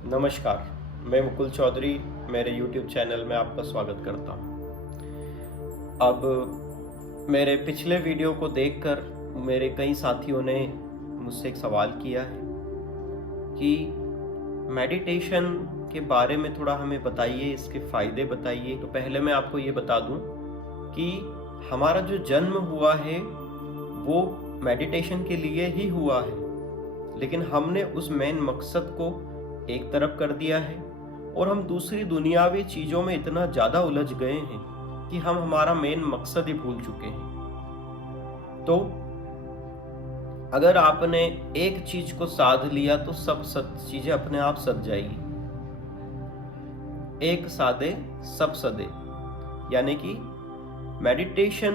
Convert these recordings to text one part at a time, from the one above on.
नमस्कार, मैं मुकुल चौधरी मेरे YouTube चैनल में आपका स्वागत करता हूँ। अब मेरे पिछले वीडियो को देखकर मेरे कई साथियों ने मुझसे एक सवाल किया है कि मेडिटेशन के बारे में थोड़ा हमें बताइए, इसके फ़ायदे बताइए। तो पहले मैं आपको ये बता दूँ कि हमारा जो जन्म हुआ है वो मेडिटेशन के लिए ही हुआ है, लेकिन हमने उस मेन मकसद को एक तरफ कर दिया है और हम दूसरी दुनियावी चीज़ों में इतना ज़्यादा उलझ गए हैं कि हम हमारा मेन मकसद ही भूल चुके हैं। तो अगर आपने एक चीज को साध लिया तो सब चीजें अपने आप सध जाएगी। एक साधे सब सधे, यानी कि मेडिटेशन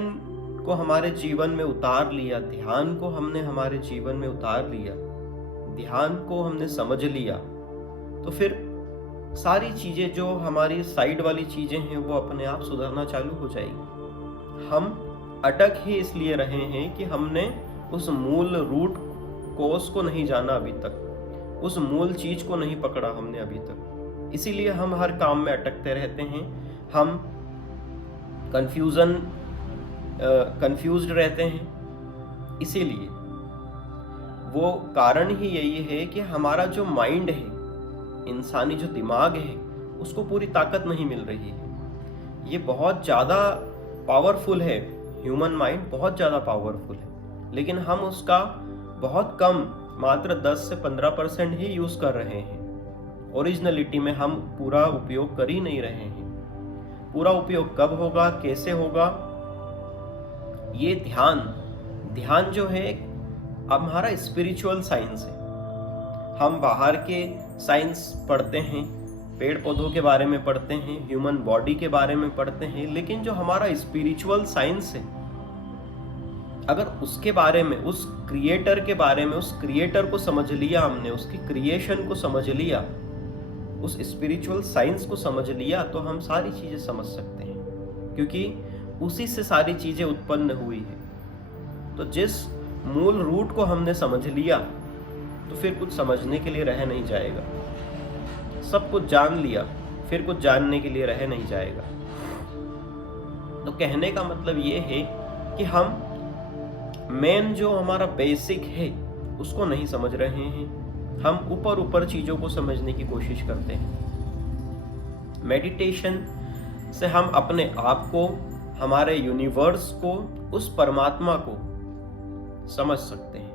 को हमारे जीवन में उतार लिया, ध्यान को हमने हमारे जीवन में उतार लिया, ध्यान को हमने समझ लिया, तो फिर सारी चीजें जो हमारी साइड वाली चीजें हैं वो अपने आप सुधरना चालू हो जाएगी। हम अटक ही इसलिए रहे हैं कि हमने उस मूल रूट कोर्स को नहीं जाना अभी तक, उस मूल चीज को नहीं पकड़ा हमने अभी तक। इसीलिए हम हर काम में अटकते रहते हैं, हम कंफ्यूज्ड रहते हैं। इसीलिए वो कारण ही यही है कि हमारा जो माइंड है, इंसानी जो दिमाग है, उसको पूरी ताकत नहीं मिल रही है। ये बहुत ज़्यादा पावरफुल है, ह्यूमन माइंड बहुत ज़्यादा पावरफुल है, लेकिन हम उसका बहुत कम, मात्र 10 से 15% ही यूज़ कर रहे हैं। ओरिजिनलिटी में हम पूरा उपयोग कर ही नहीं रहे हैं। पूरा उपयोग कब होगा, कैसे होगा? ये ध्यान जो है अब हमारा स्पिरिचुअल साइंस है। हम बाहर के साइंस पढ़ते हैं, पेड़ पौधों के बारे में पढ़ते हैं, ह्यूमन बॉडी के बारे में पढ़ते हैं, लेकिन जो हमारा स्पिरिचुअल साइंस है, अगर उसके बारे में, उस क्रिएटर के बारे में, उस क्रिएटर को समझ लिया हमने, उसकी क्रिएशन को समझ लिया, उस स्पिरिचुअल साइंस को समझ लिया, तो हम सारी चीजें समझ सकते हैं, क्योंकि उसी से सारी चीजें उत्पन्न हुई है। तो जिस मूल रूट को हमने समझ लिया तो फिर कुछ समझने के लिए रह नहीं जाएगा। सब कुछ जान लिया, फिर कुछ जानने के लिए रह नहीं जाएगा। तो कहने का मतलब ये है कि हम मेन जो हमारा बेसिक है उसको नहीं समझ रहे हैं, हम ऊपर ऊपर चीजों को समझने की कोशिश करते हैं। मेडिटेशन से हम अपने आप को, हमारे यूनिवर्स को, उस परमात्मा को समझ सकते हैं,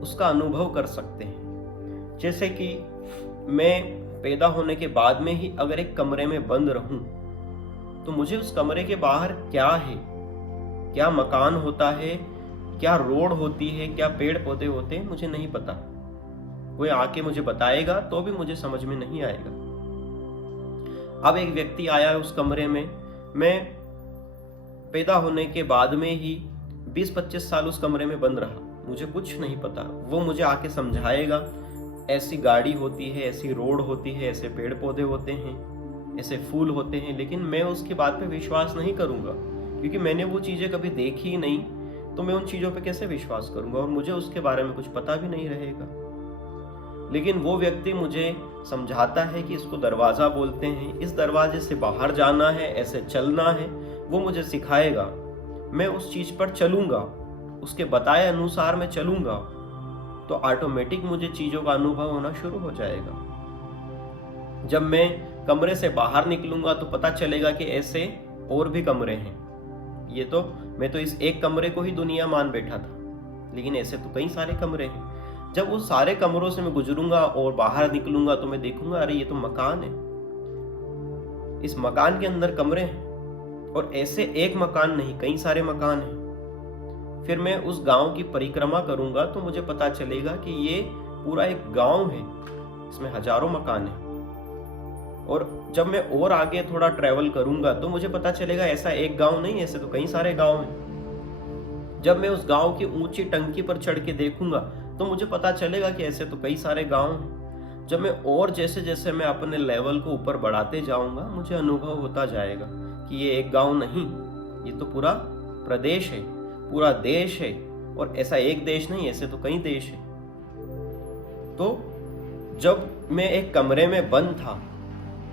उसका अनुभव कर सकते हैं। जैसे कि मैं पैदा होने के बाद में ही अगर एक कमरे में बंद रहूं तो मुझे उस कमरे के बाहर क्या है, क्या मकान होता है, क्या रोड होती है, क्या पेड़ पौधे होते हैं, मुझे नहीं पता। कोई आके मुझे बताएगा तो भी मुझे समझ में नहीं आएगा। अब एक व्यक्ति आया है उस कमरे में, मैं पैदा होने के बाद में ही 20-25 साल उस कमरे में बंद रहा, मुझे कुछ नहीं पता। वो मुझे आके समझाएगा, ऐसी गाड़ी होती है, ऐसी रोड होती है, ऐसे पेड़ पौधे होते हैं, ऐसे फूल होते हैं, लेकिन मैं उसकी बात पे विश्वास नहीं करूंगा, क्योंकि मैंने वो चीजें कभी देखी ही नहीं। तो मैं उन चीजों पे कैसे विश्वास करूंगा, और मुझे उसके बारे में कुछ पता भी नहीं रहेगा। लेकिन वो व्यक्ति मुझे समझाता है कि इसको दरवाजा बोलते हैं, इस दरवाजे से बाहर जाना है, ऐसे चलना है, वो मुझे सिखाएगा। मैं उस चीज पर चलूंगा, उसके बताए अनुसार मैं चलूंगा, तो ऑटोमेटिक मुझे चीजों का अनुभव होना शुरू हो जाएगा। जब मैं कमरे से बाहर निकलूंगा तो पता चलेगा कि ऐसे और भी कमरे हैं। ये तो मैं तो इस एक कमरे को ही दुनिया मान बैठा था, लेकिन ऐसे तो कई सारे कमरे हैं। जब उस सारे कमरों से मैं गुजरूंगा और बाहर निकलूंगा तो मैं देखूंगा, अरे ये तो मकान है, इस मकान के अंदर कमरे हैं, और ऐसे एक मकान नहीं, कई सारे मकान हैं। फिर मैं उस गांव की परिक्रमा करूंगा तो मुझे पता चलेगा कि ये पूरा एक गांव है, इसमें हजारों मकान हैं। और जब मैं और आगे थोड़ा ट्रैवल करूंगा तो मुझे पता चलेगा ऐसा एक गांव नहीं, ऐसे तो कई सारे गांव हैं। जब मैं उस गांव की ऊंची टंकी पर चढ़ के देखूंगा तो मुझे पता चलेगा कि ऐसे तो कई सारे गांव हैं। जब मैं और जैसे जैसे मैं अपने लेवल को ऊपर बढ़ाते जाऊंगा, मुझे अनुभव होता जाएगा कि ये एक गांव नहीं, ये तो पूरा प्रदेश है, पूरा देश है, और ऐसा एक देश नहीं, ऐसे तो कई देश है। तो जब मैं एक कमरे में बंद था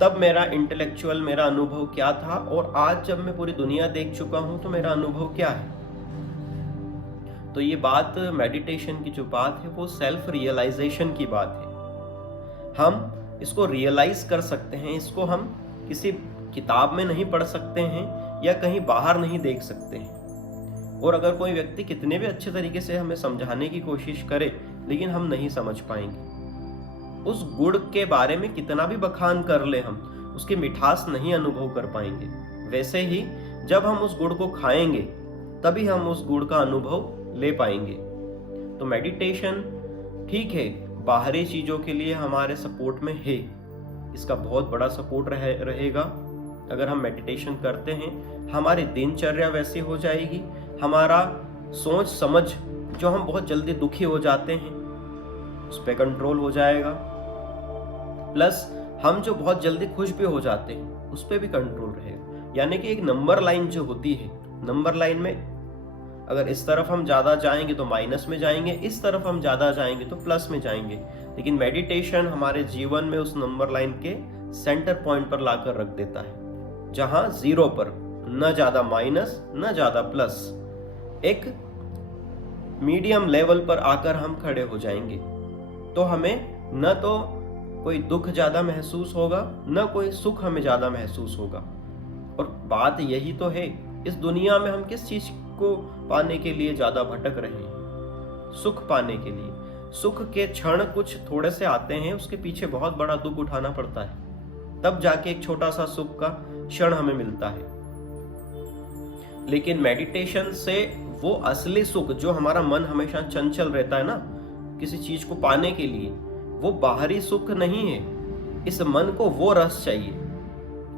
तब मेरा इंटेलेक्चुअल मेरा अनुभव क्या था, और आज जब मैं पूरी दुनिया देख चुका हूं तो मेरा अनुभव क्या है। तो ये बात मेडिटेशन की जो बात है वो सेल्फ रियलाइजेशन की बात है। हम इसको रियलाइज कर सकते हैं, इसको हम किसी किताब में नहीं पढ़ सकते हैं या कहीं बाहर नहीं देख सकते हैं। और अगर कोई व्यक्ति कितने भी अच्छे तरीके से हमें समझाने की कोशिश करे, लेकिन हम नहीं समझ पाएंगे। उस गुड़ के बारे में कितना भी बखान कर ले हम, उसकी मिठास नहीं अनुभव कर पाएंगे। वैसे ही जब हम उस गुड़ को खाएंगे तभी हम उस गुड़ का अनुभव ले पाएंगे। तो मेडिटेशन ठीक है, बाहरी चीजों के लिए हमारे सपोर्ट में है, इसका बहुत बड़ा सपोर्ट रहेगा। अगर हम मेडिटेशन करते हैं हमारी दिनचर्या वैसी हो जाएगी, हमारा सोच समझ जो हम बहुत जल्दी दुखी हो जाते हैं उस पर कंट्रोल हो जाएगा, प्लस हम जो बहुत जल्दी खुश भी हो जाते हैं उस पर भी कंट्रोल रहेगा। यानी कि एक नंबर लाइन जो होती है, नंबर लाइन में अगर इस तरफ हम ज्यादा जाएंगे तो माइनस में जाएंगे, इस तरफ हम ज्यादा जाएंगे तो प्लस में जाएंगे। लेकिन मेडिटेशन हमारे जीवन में उस नंबर लाइन के सेंटर पॉइंट पर लाकर रख देता है, जहां जीरो पर, न ज्यादा माइनस न ज्यादा प्लस, एक मीडियम लेवल पर आकर हम खड़े हो जाएंगे। तो हमें न तो कोई दुख ज्यादा महसूस होगा, न कोई सुख हमें ज्यादा महसूस होगा। और बात यही तो है, इस दुनिया में हम किस चीज को पाने के लिए ज्यादा भटक रहे हैं? सुख पाने के लिए। सुख के क्षण कुछ थोड़े से आते हैं, उसके पीछे बहुत बड़ा दुख उठाना पड़ता है, तब जाके एक छोटा सा सुख का क्षण हमें मिलता है। लेकिन मेडिटेशन से वो असली सुख, जो हमारा मन हमेशा चंचल रहता है ना किसी चीज को पाने के लिए, वो बाहरी सुख नहीं है। इस मन को वो रस चाहिए,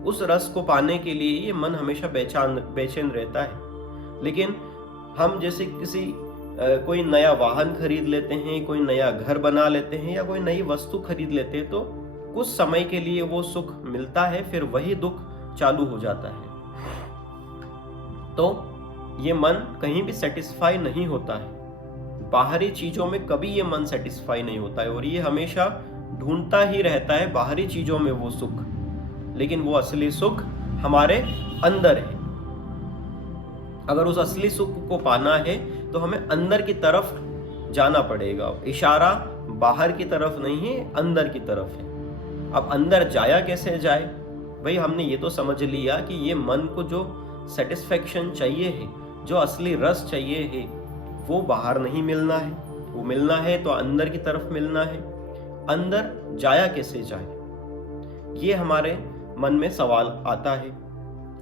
उस रस को पाने के लिए ये मन हमेशा बेचैन रहता है। लेकिन हम जैसे कोई नया वाहन खरीद लेते हैं, कोई नया घर बना लेते हैं या कोई नई वस्तु खरीद लेते हैं, तो कुछ समय के लिए वो सुख मिलता है, फिर वही दुख चालू हो जाता है। तो ये मन कहीं भी सेटिस्फाई नहीं होता है, बाहरी चीजों में कभी ये मन सेटिस्फाई नहीं होता है, और ये हमेशा ढूंढता ही रहता है बाहरी चीजों में वो सुख। लेकिन वो असली सुख हमारे अंदर है। अगर उस असली सुख को पाना है तो हमें अंदर की तरफ जाना पड़ेगा। इशारा बाहर की तरफ नहीं है, अंदर की तरफ है। अब अंदर जाया कैसे जाए? भाई हमने ये तो समझ लिया कि ये मन को जो सेटिस्फेक्शन चाहिए है, जो असली रस चाहिए है, वो बाहर नहीं मिलना है, वो मिलना है तो अंदर की तरफ मिलना है। अंदर जाया कैसे जाए, ये हमारे मन में सवाल आता है।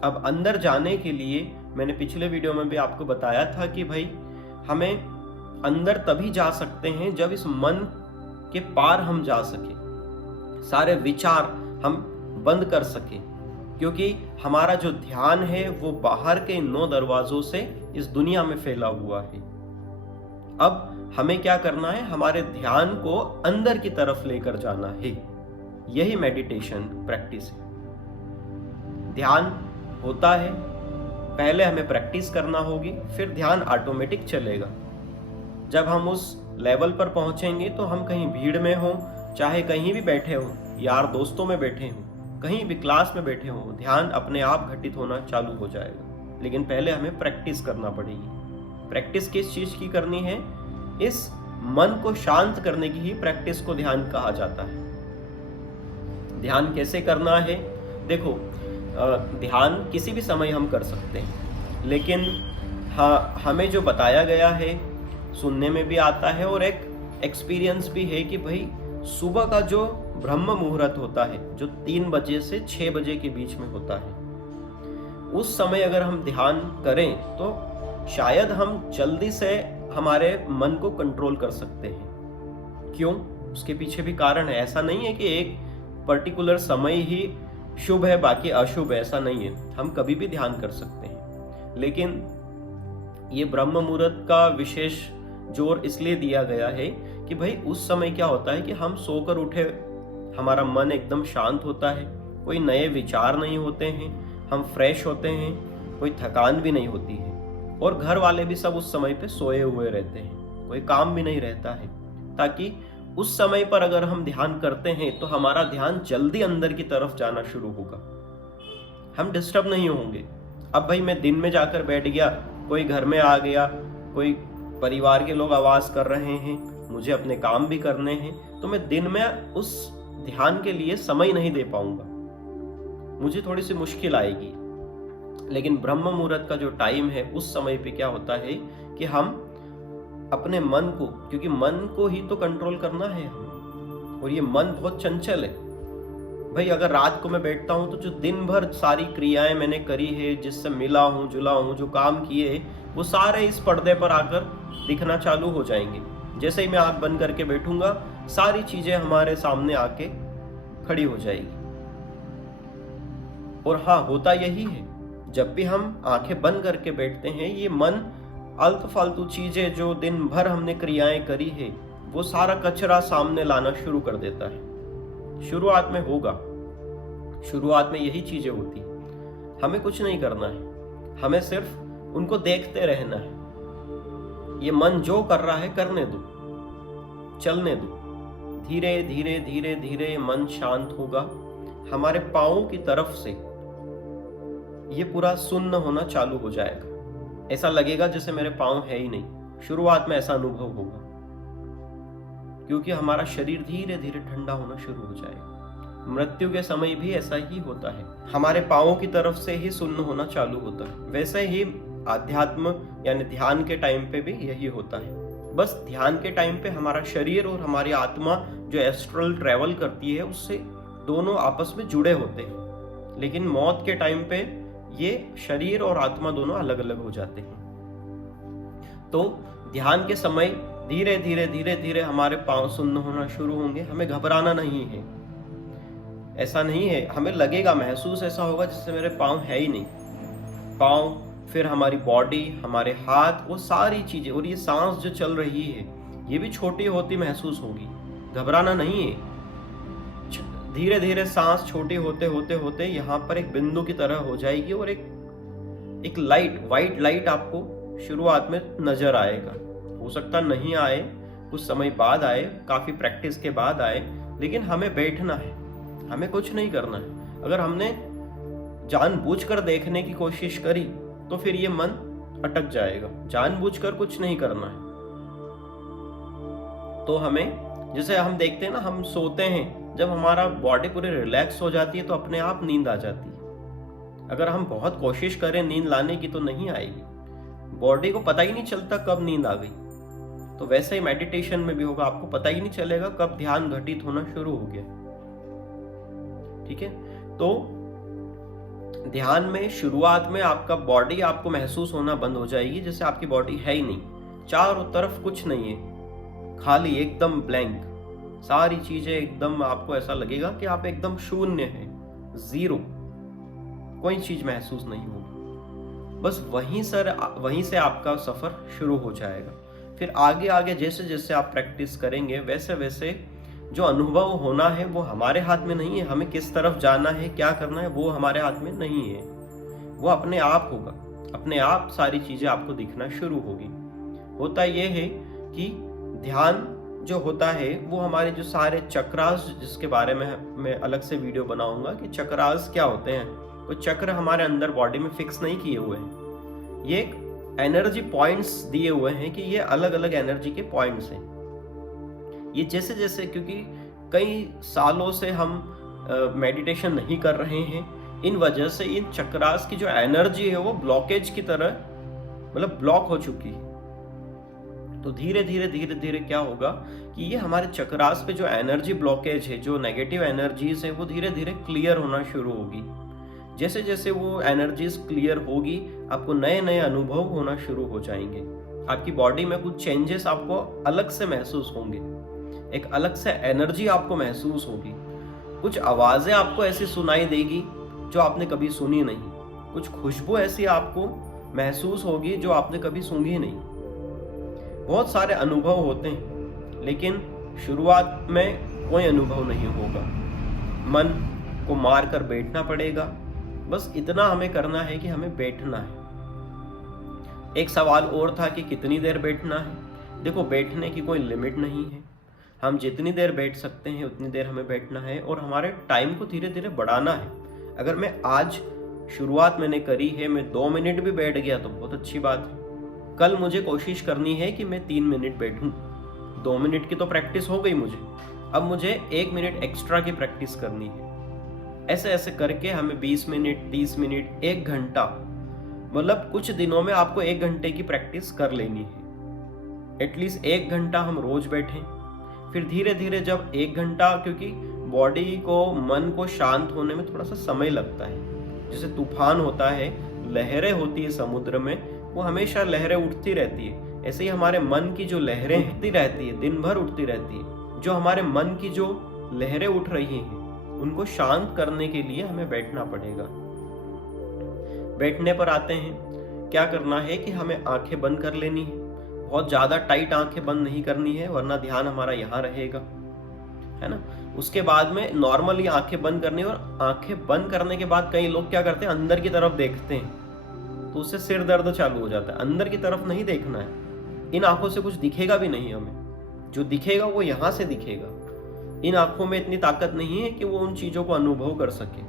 अब अंदर जाने के लिए मैंने पिछले वीडियो में भी आपको बताया था कि भाई हमें अंदर तभी जा सकते हैं जब इस मन के पार हम जा सके, सारे विचार हम बंद कर सके, क्योंकि हमारा जो ध्यान है वो बाहर के 9 दरवाजों से इस दुनिया में फैला हुआ है। अब हमें क्या करना है? हमारे ध्यान को अंदर की तरफ लेकर जाना है। यही मेडिटेशन प्रैक्टिस है। ध्यान होता है, पहले हमें प्रैक्टिस करना होगी, फिर ध्यान ऑटोमेटिक चलेगा। जब हम उस लेवल पर पहुंचेंगे तो हम कहीं भीड़ में हो, चाहे कहीं भी बैठे हो, यार दोस्तों में बैठे हो, कहीं भी क्लास में बैठे हो, ध्यान अपने आप घटित होना चालू हो जाएगा। लेकिन पहले हमें प्रैक्टिस करना पड़ेगी। प्रैक्टिस किस चीज की करनी है? इस मन को शांत करने की ही प्रैक्टिस को ध्यान कहा जाता है। ध्यान कैसे करना है? देखो, ध्यान किसी भी समय हम कर सकते हैं, लेकिन हाँ, हमें जो बताया गया है, सुनने में भी आता है और एक एक्सपीरियंस भी है कि भाई सुबह का जो ब्रह्म मुहूर्त होता है, जो 3 बजे से 6 बजे के बीच में होता है, उस समय अगर हम ध्यान करें तो शायद हम जल्दी से हमारे मन को कंट्रोल कर सकते हैं। क्यों? उसके पीछे भी कारण है। ऐसा नहीं है कि एक पर्टिकुलर समय ही शुभ है बाकी अशुभ है, ऐसा नहीं है। हम कभी भी ध्यान कर सकते हैं, लेकिन ये ब्रह्म मुहूर्त का विशेष जोर इसलिए दिया गया है कि भाई उस समय क्या होता है कि हम सोकर उठे, हमारा मन एकदम शांत होता है, कोई नए विचार नहीं होते हैं, हम फ्रेश होते हैं, कोई थकान भी नहीं होती है, और घर वाले भी सब उस समय पे सोए हुए रहते हैं, कोई काम भी नहीं रहता है, ताकि उस समय पर अगर हम ध्यान करते हैं तो हमारा ध्यान जल्दी अंदर की तरफ जाना शुरू होगा, हम डिस्टर्ब नहीं होंगे। अब भाई मैं दिन में जाकर बैठ गया, कोई घर में आ गया, कोई परिवार के लोग आवाज कर रहे हैं, मुझे अपने काम भी करने हैं, तो मैं दिन में उस ध्यान के लिए समय नहीं दे पाऊंगा, मुझे थोड़ी सी मुश्किल आएगी। लेकिन ब्रह्म मुहूर्त का जो टाइम है, उस समय पे क्या होता है कि हम अपने मन को, क्योंकि मन को ही तो कंट्रोल करना है हमें, और ये मन बहुत चंचल है भाई। अगर रात को मैं बैठता हूँ तो जो दिन भर सारी क्रियाएं मैंने करी है, जिससे मिला हूँ जुला हूँ, जो काम किए, वो सारे इस पर्दे पर आकर दिखना चालू हो जाएंगे। जैसे ही मैं आंख बंद करके बैठूंगा, सारी चीजें हमारे सामने आके खड़ी हो जाएगी। और हाँ, होता यही है, जब भी हम आंखें बंद करके बैठते हैं, ये मन आलतू फालतू चीजें जो दिन भर हमने क्रियाएं करी है, वो सारा कचरा सामने लाना शुरू कर देता है। शुरुआत में होगा, शुरुआत में यही चीजें होती, हमें कुछ नहीं करना है, हमें सिर्फ उनको देखते रहना है। ये मन जो कर रहा है करने दो, चलने दो। धीरे धीरे धीरे धीरे मन शांत होगा, हमारे पांवों की तरफ से ये पूरा सुन्न होना चालू हो जाएगा। ऐसा लगेगा जैसे मेरे पांव है ही नहीं। शुरुआत में ऐसा अनुभव होगा, क्योंकि हमारा शरीर धीरे धीरे ठंडा होना शुरू हो जाएगा। मृत्यु के समय भी ऐसा ही होता है, हमारे पांवों की तरफ से ही सुन्न होना चालू होता है। वैसे ही आध्यात्म यानी ध्यान के टाइम पे भी यही होता है। बस ध्यान के टाइम पे हमारा शरीर और हमारी आत्मा जो एस्ट्रल ट्रेवल करती है, उससे दोनों आपस में जुड़े होते हैं। लेकिन मौत के टाइम पे ये शरीर और आत्मा दोनों अलग अलग हो जाते हैं। तो ध्यान के समय धीरे धीरे धीरे धीरे हमारे पांव सुन्न होना शुरू होंगे। हमें घबराना नहीं है, ऐसा नहीं है। हमें लगेगा, महसूस ऐसा होगा जैसे मेरे पांव है ही नहीं। पांव, फिर हमारी बॉडी, हमारे हाथ, वो सारी चीजें, और ये सांस जो चल रही है, ये भी छोटी होती महसूस होगी। घबराना नहीं है। धीरे धीरे सांस छोटी होते होते होते यहाँ पर एक बिंदु की तरह हो जाएगी, और एक लाइट, व्हाइट लाइट आपको शुरुआत में नजर आएगा। हो सकता नहीं आए, कुछ समय बाद आए, काफी प्रैक्टिस के बाद आए, लेकिन हमें बैठना है, हमें कुछ नहीं करना है। अगर हमने जानबूझकर देखने की कोशिश करी तो फिर ये मन अटक जाएगा। जानबूझकर कुछ नहीं करना है। तो हमें, जैसे हम देखते हैं ना, हम सोते हैं, जब हमारा बॉडी पूरी रिलैक्स हो जाती है तो अपने आप नींद आ जाती है। अगर हम बहुत कोशिश करें नींद लाने की तो नहीं आएगी, बॉडी को पता ही नहीं चलता कब नींद आ गई। तो वैसे ही मेडिटेशन में भी होगा, आपको पता ही नहीं चलेगा कब ध्यान घटित होना शुरू हो गया। ठीक है, तो ध्यान में शुरुआत में आपका बॉडी आपको महसूस होना बंद हो जाएगी जैसे आपकी बॉडी है ही नहीं, चारों तरफ कुछ नहीं है, खाली, एकदम ब्लैंक, सारी चीजें एकदम, आपको ऐसा लगेगा कि आप एकदम शून्य हैं, जीरो, कोई चीज महसूस नहीं होगी। बस वहीं से आपका सफर शुरू हो जाएगा। फिर आगे आगे जैसे जैसे आप प्रैक्टिस करेंगे, वैसे वैसे जो अनुभव होना है वो हमारे हाथ में नहीं है। हमें किस तरफ जाना है, क्या करना है, वो हमारे हाथ में नहीं है। वो अपने आप होगा, अपने आप सारी चीजें आपको दिखना शुरू होगी। होता ये है कि ध्यान जो होता है वो हमारे जो सारे चक्रास, जिसके बारे में मैं अलग से वीडियो बनाऊंगा कि चक्रास क्या होते हैं। वो चक्र हमारे अंदर बॉडी में फिक्स नहीं किए हुए हैं, ये एनर्जी पॉइंट्स दिए हुए हैं कि ये अलग अलग एनर्जी के पॉइंट्स हैं। ये जैसे जैसे, क्योंकि कई सालों से हम मेडिटेशन नहीं कर रहे हैं, इन वजह से इन चक्रास की जो एनर्जी है वो ब्लॉकेज की तरह, मतलब ब्लॉक हो चुकी है। तो धीरे धीरे धीरे धीरे क्या होगा कि ये हमारे चक्रास पे जो एनर्जी ब्लॉकेज है, जो नेगेटिव एनर्जीज है, वो धीरे धीरे क्लियर होना शुरू होगी। जैसे जैसे वो एनर्जीज क्लियर होगी, आपको नए नए अनुभव होना शुरू हो जाएंगे। आपकी बॉडी में कुछ चेंजेस आपको अलग से महसूस होंगे, एक अलग से एनर्जी आपको महसूस होगी। कुछ आवाजें आपको ऐसी सुनाई देगी जो आपने कभी सुनी नहीं, कुछ खुशबू ऐसी आपको महसूस होगी जो आपने कभी सूंघी नहीं। बहुत सारे अनुभव होते हैं, लेकिन शुरुआत में कोई अनुभव नहीं होगा। मन को मार कर बैठना पड़ेगा। बस इतना हमें करना है कि हमें बैठना है। एक सवाल और था कि कितनी देर बैठना है। देखो, बैठने की कोई लिमिट नहीं है। हम जितनी देर बैठ सकते हैं उतनी देर हमें बैठना है और हमारे टाइम को धीरे धीरे बढ़ाना है। अगर मैं आज शुरुआत मैंने करी है, मैं 2 मिनट भी बैठ गया तो बहुत अच्छी बात है। कल मुझे कोशिश करनी है कि मैं 3 मिनट बैठूं। 2 मिनट की तो प्रैक्टिस हो गई मुझे, अब मुझे 1 मिनट एक्स्ट्रा की प्रैक्टिस करनी है। ऐसे ऐसे करके हमें 20 मिनट, 30 मिनट, 1 घंटा, मतलब कुछ दिनों में आपको 1 घंटे की प्रैक्टिस कर लेनी है। एटलीस्ट 1 घंटा हम रोज बैठें। फिर धीरे धीरे जब 1 घंटा, क्योंकि बॉडी को, मन को शांत होने में थोड़ा सा समय लगता है। जैसे तूफान होता है, लहरें होती है समुद्र में, वो हमेशा लहरें उठती रहती है। ऐसे ही हमारे मन की जो लहरें उठती रहती है, दिन भर उठती रहती है। जो हमारे मन की जो लहरें उठ रही हैं, उनको शांत करने के लिए हमें बैठना पड़ेगा। बैठने पर आते हैं, क्या करना है कि हमें आंखें बंद कर लेनी है। बहुत ज्यादा टाइट आंखें बंद नहीं करनी है, वरना ध्यान हमारा यहाँ रहेगा, है ना। उसके बाद में नॉर्मली आंखें बंद करनी है, और आंखें बंद करने के बाद कई लोग क्या करते हैं, अंदर की तरफ देखते हैं, तो उससे सिर दर्द चालू हो जाता है। अंदर की तरफ नहीं देखना है, इन आंखों से कुछ दिखेगा भी नहीं हमें। जो दिखेगा वो यहाँ से दिखेगा। इन आंखों में इतनी ताकत नहीं है कि वो उन चीजों को अनुभव कर सके।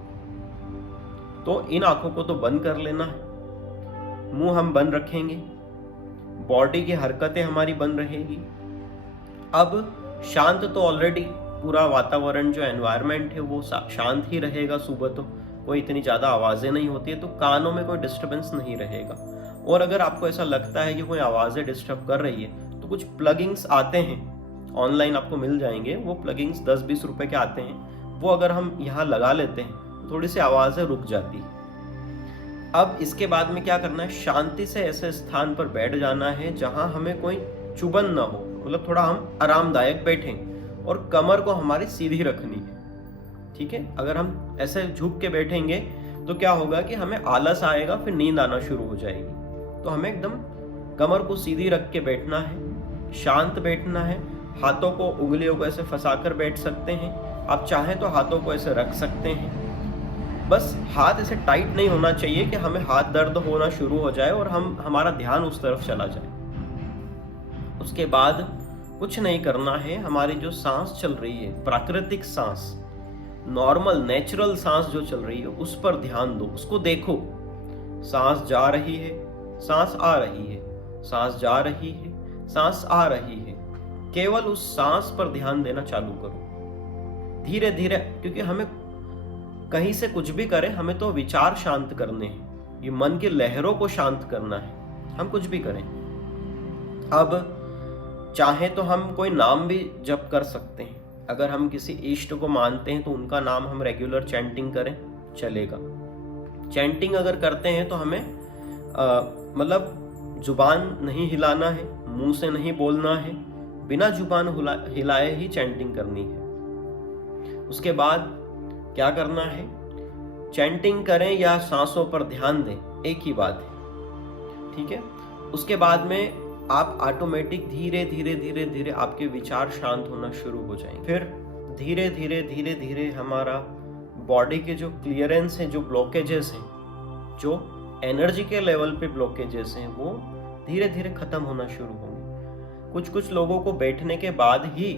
तो इन आंखों को तो बंद कर लेना है। मुंह हम बंद रखेंगे, बॉडी की हरकतें हमारी बंद रहेगी। अब शांत तो ऑलरेडी पूरा वातावरण, जो एनवायरनमेंट है वो शांत ही रहेगा। सुबह तो कोई इतनी ज़्यादा आवाज़ें नहीं होती है, तो कानों में कोई डिस्टर्बेंस नहीं रहेगा। और अगर आपको ऐसा लगता है कि कोई आवाज़ें डिस्टर्ब कर रही है, तो कुछ प्लगिंग्स आते हैं, ऑनलाइन आपको मिल जाएंगे। वो प्लगिंग्स 10-20 रुपए के आते हैं, वो अगर हम यहाँ लगा लेते हैं तो थोड़ी सी आवाज़ें रुक जाती है। अब इसके बाद में क्या करना है, शांति से ऐसे स्थान पर बैठ जाना है जहां हमें कोई चुभन ना हो, मतलब थोड़ा हम आरामदायक बैठें, और कमर को हमारी सीधी रखनी है। ठीक है, अगर हम ऐसे झुक के बैठेंगे तो क्या होगा कि हमें आलस आएगा, फिर नींद आना शुरू हो जाएगी। तो हमें एकदम कमर को सीधी रख के बैठना है, शांत बैठना है। हाथों को, उंगलियों को ऐसे फंसाकर बैठ सकते हैं, आप चाहें तो हाथों को ऐसे रख सकते हैं। बस हाथ ऐसे टाइट नहीं होना चाहिए कि हमें हाथ दर्द होना शुरू हो जाए और हमारा ध्यान उस तरफ चला जाए। उसके बाद कुछ नहीं करना है, हमारी जो सांस चल रही है, प्राकृतिक सांस, नॉर्मल नेचुरल सांस जो चल रही है, उस पर ध्यान दो, उसको देखो। सांस जा रही है, सांस आ रही है, सांस जा रही है, सांस आ रही है। केवल उस सांस पर ध्यान देना चालू करो धीरे धीरे, क्योंकि हमें कहीं से कुछ भी करें, हमें तो विचार शांत करने हैं, ये मन की लहरों को शांत करना है। हम कुछ भी करें। अब चाहे तो हम कोई नाम भी जप कर सकते हैं। अगर हम किसी इष्ट को मानते हैं तो उनका नाम हम रेगुलर चैंटिंग करें, चलेगा। चैंटिंग अगर करते हैं तो हमें मतलब जुबान नहीं हिलाना है, मुंह से नहीं बोलना है, बिना जुबान हिलाए ही चैंटिंग करनी है। उसके बाद क्या करना है, चैंटिंग करें या सांसों पर ध्यान दें, एक ही बात है। ठीक है, उसके बाद में आप ऑटोमेटिक धीरे धीरे धीरे धीरे आपके विचार शांत होना शुरू हो जाएंगे। फिर धीरे धीरे धीरे धीरे हमारा बॉडी के जो क्लियरेंस है, जो ब्लॉकेजेस हैं, जो एनर्जी के लेवल पे ब्लॉकेजेस हैं, वो धीरे धीरे खत्म होना शुरू होंगे। कुछ कुछ लोगों को बैठने के बाद ही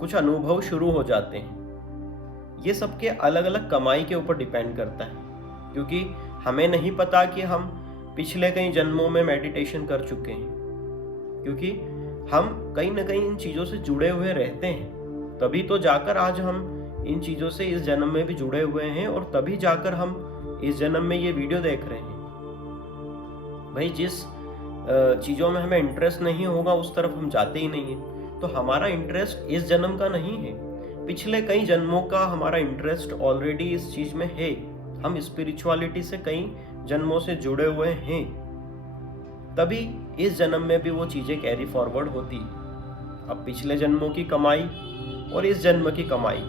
कुछ अनुभव शुरू हो जाते हैं। ये सबके अलग अलग कमाई के ऊपर डिपेंड करता है, क्योंकि हमें नहीं पता कि हम पिछले कई जन्मों में मेडिटेशन कर चुके हैं, क्योंकि हम कहीं ना कहीं इन चीज़ों से जुड़े हुए रहते हैं। तभी तो जाकर आज हम इन चीज़ों से इस जन्म में भी जुड़े हुए हैं, और तभी जाकर हम इस जन्म में ये वीडियो देख रहे हैं। भाई जिस चीज़ों में हमें इंटरेस्ट नहीं होगा उस तरफ हम जाते ही नहीं हैं। तो हमारा इंटरेस्ट इस जन्म का नहीं है, पिछले कई जन्मों का हमारा इंटरेस्ट ऑलरेडी इस चीज़ में है। हम स्पिरिचुअलिटी से कई जन्मों से जुड़े हुए हैं, तभी इस जन्म में भी वो चीज़ें कैरी फॉरवर्ड होती है। अब पिछले जन्मों की कमाई और इस जन्म की कमाई,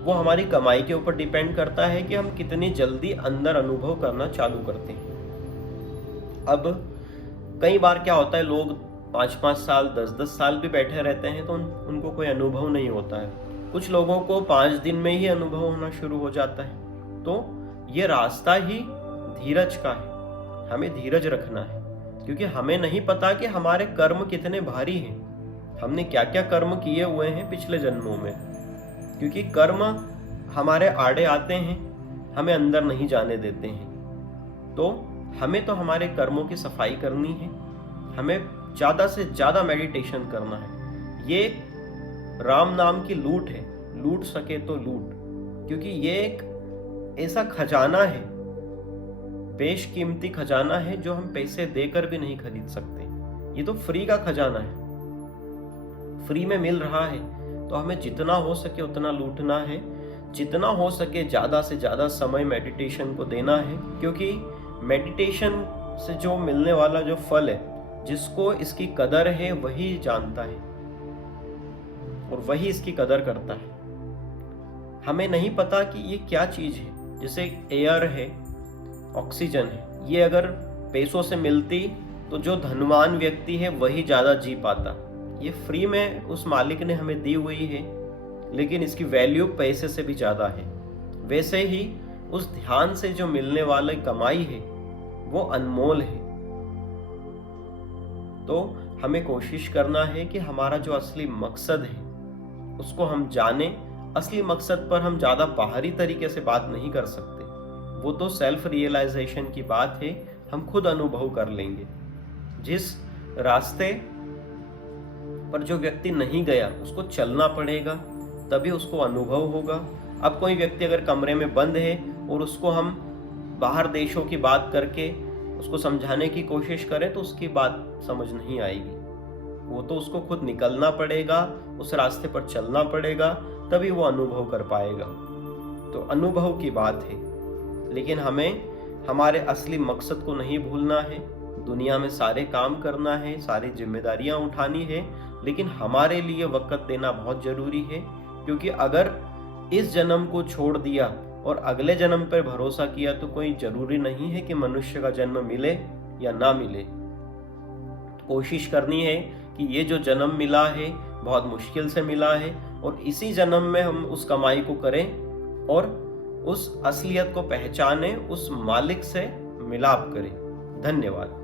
वो हमारी कमाई के ऊपर डिपेंड करता है कि हम कितनी जल्दी अंदर अनुभव करना चालू करते हैं। अब कई बार क्या होता है, लोग 5-5 साल 10-10 साल भी बैठे रहते हैं तो उनको कोई अनुभव नहीं होता है। कुछ लोगों को 5 दिन में ही अनुभव होना शुरू हो जाता है। तो ये रास्ता ही धीरज का है, हमें धीरज रखना है, क्योंकि हमें नहीं पता कि हमारे कर्म कितने भारी हैं। हमने क्या क्या कर्म किए हुए हैं पिछले जन्मों में, क्योंकि कर्म हमारे आड़े आते हैं, हमें अंदर नहीं जाने देते हैं। तो हमें तो हमारे कर्मों की सफाई करनी है, हमें ज़्यादा से ज़्यादा मेडिटेशन करना है। ये राम नाम की लूट है, लूट सके तो लूट, क्योंकि ये एक ऐसा खजाना है, बेशकीमती खजाना है, जो हम पैसे देकर भी नहीं खरीद सकते। ये तो फ्री का खजाना है, फ्री में मिल रहा है, तो हमें जितना हो सके उतना लूटना है, जितना हो सके ज़्यादा से ज़्यादा समय मेडिटेशन को देना है, क्योंकि मेडिटेशन से जो मिलने वाला जो फल है, जिसको इसकी कदर है वही जानता है और वही इसकी कदर करता है। हमें नहीं पता कि ये क्या चीज़ है, जैसे एयर है, ऑक्सीजन है, ये अगर पैसों से मिलती तो जो धनवान व्यक्ति है वही ज़्यादा जी पाता। ये फ्री में उस मालिक ने हमें दी हुई है, लेकिन इसकी वैल्यू पैसे से भी ज़्यादा है। वैसे ही उस ध्यान से जो मिलने वाली कमाई है वो अनमोल है। तो हमें कोशिश करना है कि हमारा जो असली मकसद है उसको हम जाने। असली मकसद पर हम ज़्यादा बाहरी तरीके से बात नहीं कर सकते, वो तो सेल्फ रियलाइजेशन की बात है, हम खुद अनुभव कर लेंगे। जिस रास्ते पर जो व्यक्ति नहीं गया उसको चलना पड़ेगा, तभी उसको अनुभव होगा। अब कोई व्यक्ति अगर कमरे में बंद है और उसको हम बाहर देशों की बात करके उसको समझाने की कोशिश करें तो उसकी बात समझ नहीं आएगी। वो तो उसको खुद निकलना पड़ेगा, उस रास्ते पर चलना पड़ेगा, तभी वो अनुभव कर पाएगा। तो अनुभव की बात है, लेकिन हमें हमारे असली मकसद को नहीं भूलना है। दुनिया में सारे काम करना है, सारी जिम्मेदारियां उठानी है, लेकिन हमारे लिए वक्त देना बहुत जरूरी है, क्योंकि अगर इस जन्म को छोड़ दिया और अगले जन्म पर भरोसा किया तो कोई जरूरी नहीं है कि मनुष्य का जन्म मिले या ना मिले। कोशिश करनी है कि ये जो जन्म मिला है बहुत मुश्किल से मिला है, और इसी जन्म में हम उस कमाई को करें और उस असलियत को पहचाने, उस मालिक से मिलाप करें। धन्यवाद।